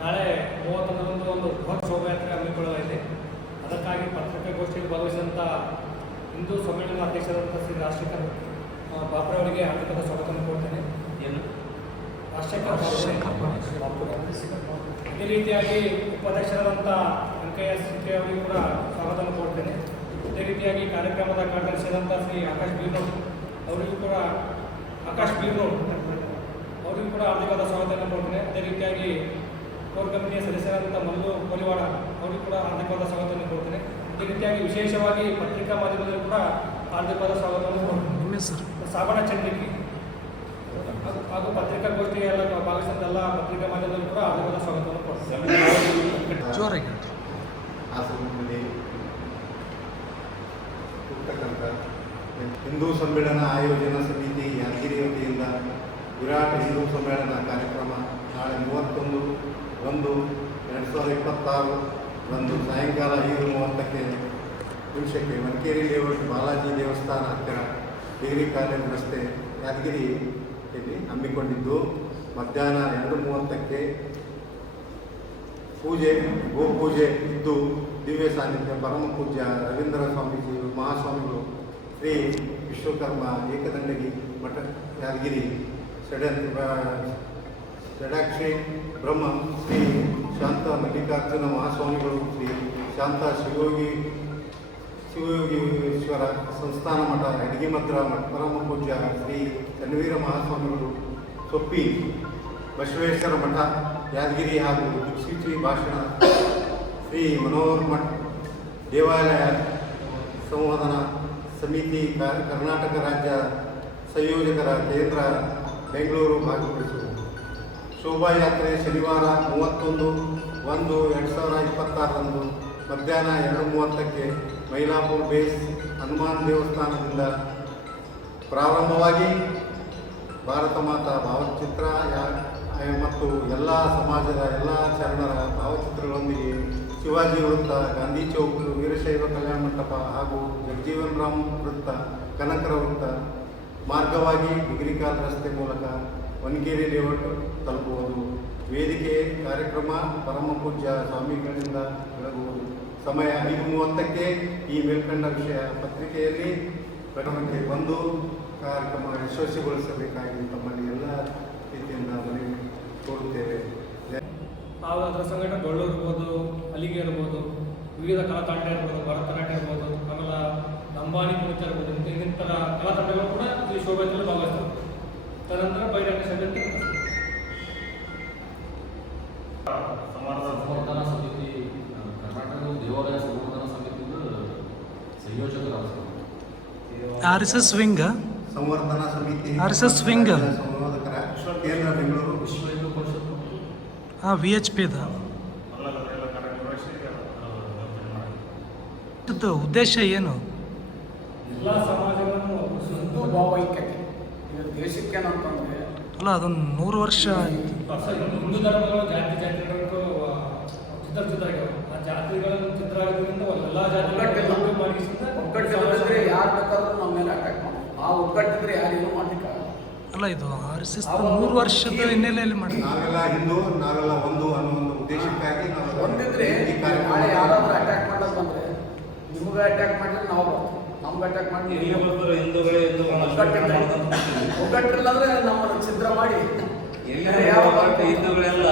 ನಾಳೆ 31ರಂದು ಒಂದು ಬೃಹತ್ ಶೋಭಾಯಾತ್ರೆ ಹಮ್ಮಿಕೊಳ್ಳಲಾಗಿದೆ. ಅದಕ್ಕಾಗಿ ಪತ್ರಿಕಾಗೋಷ್ಠಿಯಲ್ಲಿ ಭಾಗವಹಿಸಿದಂಥ ಹಿಂದೂ ಸಮ್ಮೇಳನ ಅಧ್ಯಕ್ಷರಾದಂಥ ಶ್ರೀ ರಾಜಶೇಖರ್ ಬಾಪುರ ಅವರಿಗೆ ಹಾರ್ದಿಕ ಸ್ವಾಗತವನ್ನು ಕೊಡ್ತೇನೆ. ಇದೇ ರೀತಿಯಾಗಿ ಉಪಾಧ್ಯಕ್ಷರಾದಂಥ ವೆಂಕಯ್ಯ ಸಿಕೆ ಅವರಿಗೆ ಕೂಡ ಸ್ವಾಗತವನ್ನು ಕೊಡ್ತೇನೆ. ಇದೇ ರೀತಿಯಾಗಿ ಕಾರ್ಯಕ್ರಮದ ಕಾರ್ಯದರ್ಶಿಯಾದಂಥ ಶ್ರೀ ಆಕಾಶ್ ಬೀರ್ನೋಡ್ ಅವರಿಗೂ ಕೂಡ ಹಾರ್ದಿಕವಾದ ಸ್ವಾಗತವನ್ನು ಕೊಡ್ತೇನೆ. ಅದೇ ರೀತಿಯಾಗಿ ಕೋರ್ ಕಮಿಟಿಯ ಸದಸ್ಯರಾದಂಥ ಮಲ್ಲು ಕೋಲಿವಾಡ ಅವರಿಗೂ ಕೂಡ ಹಾರ್ದಿಕವಾದ ಸ್ವಾಗತವನ್ನು ಕೊಡ್ತೇನೆ. ಅದೇ ರೀತಿಯಾಗಿ ವಿಶೇಷವಾಗಿ ಪತ್ರಿಕಾ ಮಾಧ್ಯಮದಲ್ಲಿ ಕೂಡ ಹಾರ್ದಿಕವಾದ ಸ್ವಾಗತವನ್ನು ಕೊಡ್ತೇನೆ. ಸಾಬಣ ಚಂದ್ರಿಕೆ ಹಾಗೂ ಪತ್ರಿಕಾಗೋಷ್ಠಿಯೆಲ್ಲ ಭಾಗವಹಿಸಿದ ಪತ್ರಿಕಾ ಮಾಧ್ಯಮದಲ್ಲಿ ಕೂಡ ಹಾರ್ದಿಕವಾದ ಸ್ವಾಗತವನ್ನು ಕೊಡ್ತೇನೆ. ಹಿಂದೂ ಸಮ್ಮೇಳನ ಆಯೋಜನಾ ಸಮಿತಿ ಯಾದಗಿರಿ ವತಿಯಿಂದ ವಿರಾಟ್ ಹಿಂದೂ ಸಮ್ಮೇಳನ ಕಾರ್ಯಕ್ರಮ ನಾಳೆ 31/1/2026 ರಂದು ಸಾಯಂಕಾಲ 5:30 ನಿಮಿಷಕ್ಕೆ ಮಡಿಕೇರಿ ಲೇಔಟ್ ಬಾಲಾಜಿ ದೇವಸ್ಥಾನ ಹತ್ತಿರ ಡಿಗ್ರಿ ಕಾಲೇಜ್ ರಸ್ತೆ ಯಾದಗಿರಿಯಲ್ಲಿ ಹಮ್ಮಿಕೊಂಡಿದ್ದು ಮಧ್ಯಾಹ್ನ 2:30 ಪೂಜೆ ಗೋಪೂಜೆ ಇದ್ದು ದಿವ್ಯ ಸಾನ್ನಿಧ್ಯ ಪರಮ ಪೂಜ್ಯ ರವೀಂದ್ರ ಸ್ವಾಮೀಜಿ ಮಹಾಸ್ವಾಮಿಗಳು ಶ್ರೀ ವಿಶ್ವಕರ್ಮ ಏಕದಂಡಗಿ ಮಠ ಯಾದಗಿರಿ ಷಡಾಕ್ಷಿ ಬ್ರಹ್ಮ ಶ್ರೀ ಶಾಂತ ಮಲ್ಲಿಕಾರ್ಜುನ ಮಹಾಸ್ವಾಮಿಗಳು ಶ್ರೀ ಶಾಂತ ಶಿವಯೋಗೀಶ್ವರ ಸಂಸ್ಥಾನ ಮಠ ಅಡಿಗೆಮದ್ರ ಪರಮ ಪೂಜ್ಯ ಶ್ರೀ ಚನ್ನವೀರ ಮಹಾಸ್ವಾಮಿಗಳು ಸೊಪ್ಪಿ ಬಸವೇಶ್ವರ ಮಠ ಯಾದಗಿರಿ ಹಾಗೂ ಶ್ರೀ ಭಾಷಣ ಶ್ರೀ ಮನೋಹರ್ ಮಠ ದೇವಾಲಯ ಸಂವರ್ಧನಾ ಸಮಿತಿ ಕರ್ನಾಟಕ ರಾಜ್ಯ ಸಂಯೋಜಕರ ಕೇಂದ್ರ ಬೆಂಗಳೂರು ಭಾಗವಹಿಸುವುದು. ಶೋಭಾಯಾತ್ರೆ ಶನಿವಾರ 31/1/2026 ಮಧ್ಯಾಹ್ನ 2:30 ಮೈಲಾಪುರ ಬೇಸ್ ಹನುಮಾನ್ ದೇವಸ್ಥಾನದಿಂದ ಪ್ರಾರಂಭವಾಗಿ ಭಾರತ ಮಾತಾ ಭಾವಚಿತ್ರ ಮತ್ತು ಎಲ್ಲ ಸಮಾಜದ ಎಲ್ಲ ಶರಣರ ಭಾವಚಿತ್ರಗಳೊಂದಿಗೆ ಶಿವಾಜಿ ವೃತ್ತ, ಗಾಂಧಿ ಚೌಕ್, ವೀರಶೈವ ಕಲ್ಯಾಣ ಮಂಟಪ ಹಾಗೂ ಜಗಜೀವನ್ ರಾಮ್ ವೃತ್ತ, ಕನಕರ ವೃತ್ತ ಮಾರ್ಗವಾಗಿ ಡಿಗ್ರಿಕಾಲ್ ರಸ್ತೆ ಮೂಲಕ ವನಗೇರಿ ಲೇಔಟ್ ತಲುಪುವುದು. ವೇದಿಕೆ ಕಾರ್ಯಕ್ರಮ ಪರಮ ಪೂಜ್ಯ ಸ್ವಾಮಿಗಳಿಂದ ಬೆಳಗುವುದು. ಸಮಯ 5:30 ಈ ಮೇಲ್ಕಂಡ ವಿಷಯ ಪತ್ರಿಕೆಯಲ್ಲಿ ಪ್ರಕಟಣಕ್ಕೆ ಬಂದು ಕಾರ್ಯಕ್ರಮ ಯಶಸ್ವಿಗೊಳಿಸಬೇಕಾಗಿ ತಮ್ಮಲ್ಲಿ ಎಲ್ಲ ರೀತಿಯಿಂದ ಮನವಿ ಕೋರುತ್ತೇವೆ. ನಾವು ಅದರ ಸಂಘಟ ಡೊಳ್ಳು ಇರ್ಬೋದು, ಅಲ್ಲಿಗೆ ಇರ್ಬೋದು, ವಿವಿಧ ಕಲಾತಂಡ ಇರ್ಬೋದು, ಭರತನಾಟ್ಯ ಇರ್ಬೋದು, ಆಮೇಲೆ ಅಂಬಾನಿ ಕುಣಿತ ಇರ್ಬೋದು, ಇನ್ನಿತರ ಕಲಾತಂಡಗಳು ಕೂಡ ಈ ಶೋಭಾಯಾತ್ರೆಯಲ್ಲಿ ಭಾಗವಹಿಸ್ತವೆ. ತದನಂತರ ಬಹಿರಂಗ ಸಭೆ ಸಂವರ್ಧನಾ ಸಮಿತಿ ಕರ್ನಾಟಕ ದೇವಾಲಯ ಸಂವರ್ಧನಾ ಸಮಿತಿ ಸಂಯೋಜಕರು RSS ವಿಂಗ್ ಸಂವರ್ಧನಾ ಸಮಿತಿ RSS ವಿಂಗ್ ಸಂವಾದಕರ ಕೇಂದ್ರ ಬೆಂಗಳೂರು ವಿಶ್ವ ಹಿಂದೂ ಪರಿಷತ್ VHP ಉದ್ದೇಶ ಏನು? ಎಲ್ಲ ಸಮಾಜವನ್ನು ಹಿಂದೂ ಭಾವೈಕ್ಯತೆ ದೇಶಕ್ಕೆ ಏನಂತಂದರೆ ಅಲ್ಲ, ಅದೊಂದು 100 ವರ್ಷ ಆಯಿತು. ಹಿಂದೂ ಧರ್ಮಗಳು ಜಾತಿಗಳು ಚಿತ್ರಚಿತ್ರಗಳು ಆ ಜಾತಿಗಳನ್ನು ಚಿತ್ರ ಆಗೋದ್ರಿಂದ ಎಲ್ಲ ಜಾತಿಗಳು ಒಗ್ಗಟ್ಟಿದ್ರೆ ಯಾರು ಬೇಕಾದ್ರೂ ನಮ್ಮ ಮೇಲೆ ಅಟ್ಯಾಕ್ ಮಾಡೋದು. ಆ ಒಗ್ಗಟ್ಟಿದ್ರೆ ಯಾರೇನು ಮಾಡಲಿಕ್ಕಾಗಲ್ಲ. ಅಲ್ಲ, ಇದು RSS 100 ವರ್ಷದ ಹಿನ್ನೆಲೆಯಲ್ಲಿ ಮಾಡಿ ನಾವೆಲ್ಲ ಹಿಂದೂ, ನಾವೆಲ್ಲ ಒಂದು ಅನ್ನೋ ಒಂದು ಉದ್ದೇಶಕ್ಕಾಗಿ ನಾವು ಒಂದಿದ್ರೆ ನಾಳೆ ಯಾರಾದ್ರೂ ಅಟ್ಯಾಕ್ ಮಾಡೋದು ಬಂದರೆ ನಿಮಗೆ ಅಟ್ಯಾಕ್ ಮಾಡಿದ್ರೆ ನಾವು ಬರ್ತೀವಿ, ನಮ್ಗೆ ಅಟ್ಯಾಕ್ ಮಾಡಿ ಒಗ್ಗಟ್ಟಿಲ್ಲ ಅಂದರೆ ನಮ್ಮನ್ನು ಛಿದ್ರ ಮಾಡಿ ಹಿಂದೂಗಳೆಲ್ಲ